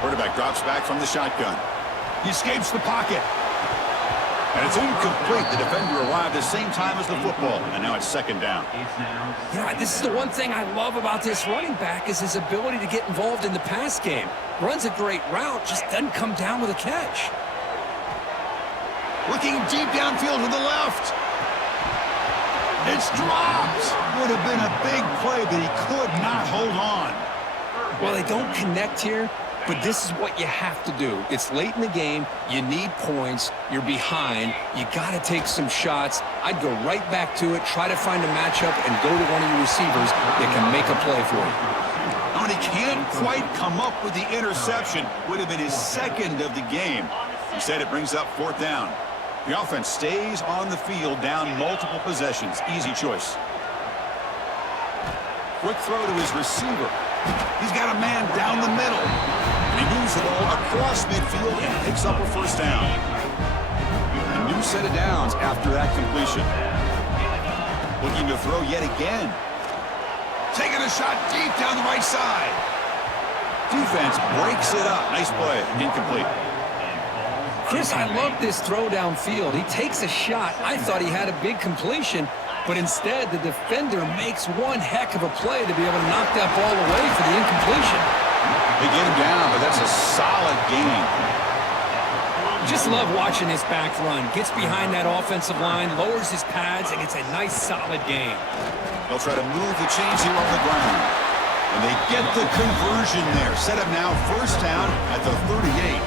Quarterback drops back from the shotgun. He escapes the pocket. And it's incomplete. The defender arrived at the same time as the football. And now it's second down. You know, this is the one thing I love about this running back is his ability to get involved in the pass game. Runs a great route, just doesn't come down with a catch. Looking deep downfield to the left. It's dropped. Would have been a big play, but he could not hold on. Well, they don't connect here, but this is what you have to do. It's late in the game. You need points. You're behind. You got to take some shots. I'd go right back to it, try to find a matchup, and go to one of your receivers that can make a play for you. And he can't quite come up with the interception. Would have been his second of the game. Instead, it brings up fourth down. The offense stays on the field, down multiple possessions. Easy choice. Quick throw to his receiver. He's got a man down the middle. And he moves the ball across midfield and picks up a first down. A new set of downs after that completion. Looking to throw yet again. Taking a shot deep down the right side. Defense breaks it up. Nice play. Incomplete. Chris, I love this throw downfield. He takes a shot. I thought he had a big completion, but instead the defender makes one heck of a play to be able to knock that ball away for the incompletion. They get him down, but that's a solid gain. Just love watching this back run. Gets behind that offensive line, lowers his pads, and gets a nice solid gain. They'll try to move the chains here on the ground. And they get the conversion there. Set up now first down at the 38.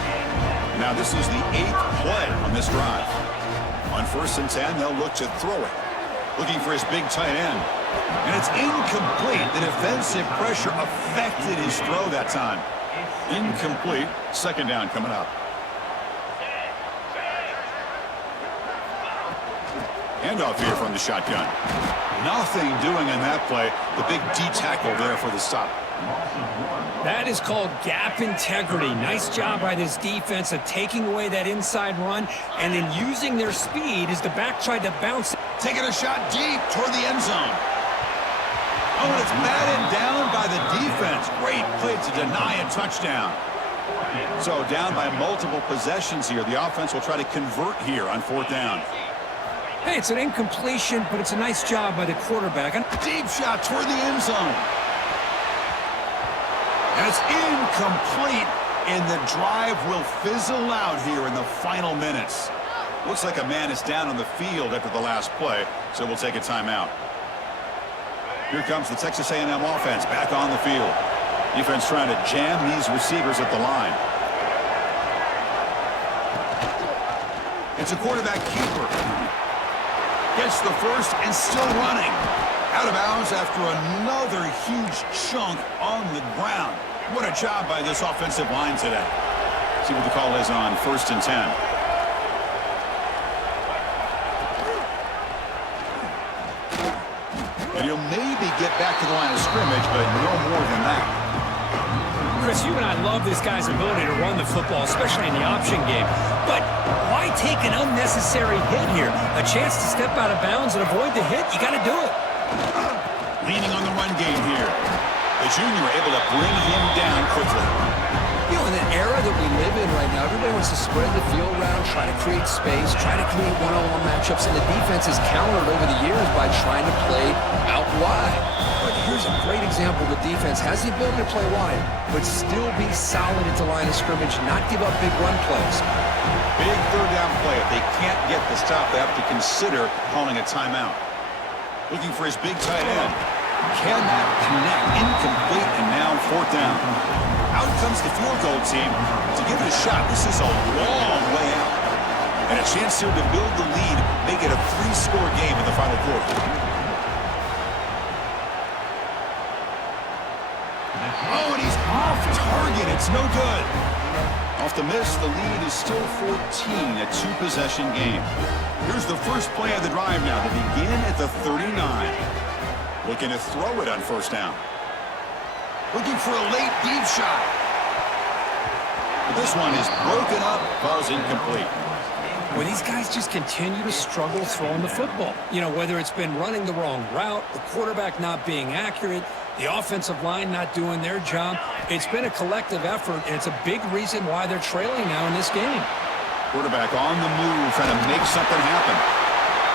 Now this is the 8th play on this drive. On 1st and 10, they'll look to throw it. Looking for his big tight end. And it's incomplete. The defensive pressure affected his throw that time. Incomplete. Second down coming up. Handoff here from the shotgun. Nothing doing in that play. The big D tackle there for the stop. That is called gap integrity. Nice job by this defense of taking away that inside run and then using their speed as the back tried to bounce. Taking a shot deep toward the end zone. Oh, and it's batted down by the defense. Great play to deny a touchdown. So down by multiple possessions here. The offense will try to convert here on 4th down. Hey, it's an incompletion, but it's a nice job by the quarterback. Deep shot toward the end zone. And it's incomplete, and the drive will fizzle out here in the final minutes. Looks like a man is down on the field after the last play, so we'll take a timeout. Here comes the Texas A&M offense back on the field. Defense trying to jam these receivers at the line. It's a quarterback keeper. Gets the first and still running. Out of bounds after another huge chunk on the ground. What a job by this offensive line today. See what the call is on 1st and 10. And he'll maybe get back to the line of scrimmage, but no more than that. Chris, you and I love this guy's ability to run the football, especially in the option game. But why take an unnecessary hit here? A chance to step out of bounds and avoid the hit? You got to do it. Leaning on the run game here. The junior able to bring him down quickly. You know, in the era that we live in right now, everybody wants to spread the field around, try to create space, try to create one-on-one matchups, and the defense has countered over the years by trying to play out wide. But here's a great example. The defense has the ability to play wide, but still be solid at the line of scrimmage, not give up big run plays. Big third down play. If they can't get the stop, they have to consider calling a timeout. Looking for his big tight end. Can that connect? Incomplete, and now 4th down. Out comes the field goal team to give it a shot. This is a long way out. And a chance here to build the lead, make it a 3-score game in the final quarter. Oh, and he's off target. It's no good. Off the miss, the lead is still 14, a 2-possession game. Here's the first play of the drive now to begin at the 39. Looking to throw it on 1st down. Looking for a late deep shot. But this one is broken up, ball's incomplete. Well, these guys just continue to struggle throwing the football. You know, whether it's been running the wrong route, the quarterback not being accurate, the offensive line not doing their job. It's been a collective effort, and it's a big reason why they're trailing now in this game. Quarterback on the move, trying to make something happen.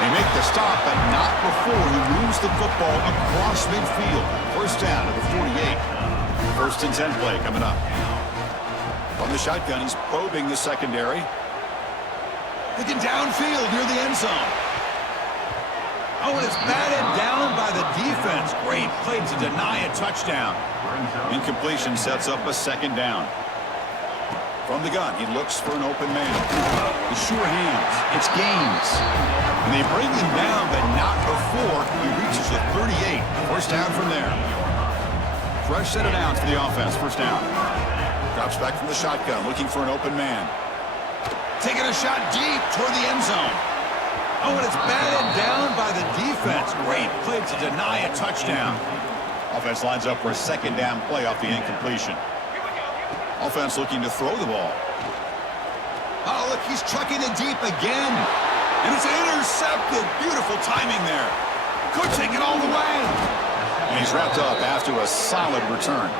They make the stop, but not before he moves the football across midfield. 1st down to the 48. 1st and 10 play coming up. On the shotgun, he's probing the secondary. Looking downfield near the end zone. Oh, and it's batted down by the defense. Great play to deny a touchdown. Incompletion sets up a 2nd down. From the gun, he looks for an open man. The sure hands. It's Gaines. And they bring him down, but not before he reaches the 38. 1st down from there. Fresh set of downs for the offense. 1st down. Drops back from the shotgun, looking for an open man. Taking a shot deep toward the end zone. Oh, and it's batted down by the defense. Great play to deny a touchdown. Offense lines up for a 2nd down play off the incompletion. Offense looking to throw the ball. Oh, look, he's chucking it deep again. And it's intercepted. Beautiful timing there. Could take it all the way. And he's wrapped up after a solid return.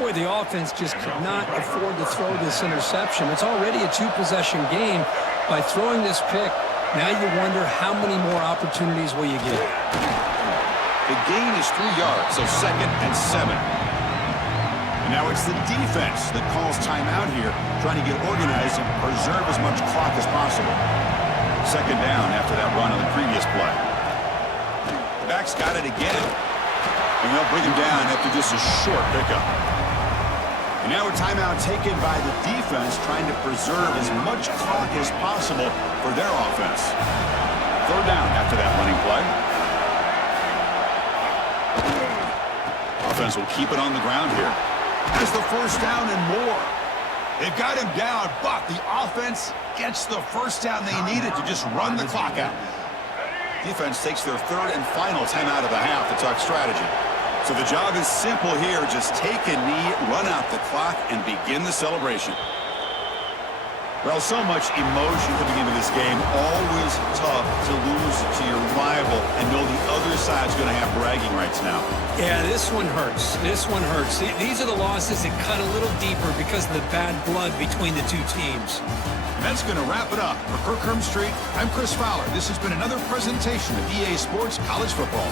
Boy, the offense just could not afford to throw this interception. It's already a 2-possession game. By throwing this pick, now you wonder how many more opportunities will you get. The gain is 3 yards, so 2nd and 7. And now it's the defense that calls timeout here, trying to get organized and preserve as much clock as possible. 2nd down after that run on the previous play. The back's got it again. And they'll bring him down after just a short pickup. And now a timeout taken by the defense, trying to preserve as much clock as possible for their offense. 3rd down after that running play. Offense will keep it on the ground here. There's the 1st down and more. They've got him down, but the offense gets the 1st down they needed to just run the clock out. Defense takes their 3rd and final timeout of the half to talk strategy. So the job is simple here. Just take a knee, run out the clock, and begin the celebration. Well, so much emotion coming into this game. Always tough to lose to your rival and know the other side's going to have bragging rights now. Yeah, this one hurts. This one hurts. These are the losses that cut a little deeper because of the bad blood between the 2 teams. And that's going to wrap it up. For Kirk Street, I'm Chris Fowler. This has been another presentation of EA Sports College Football.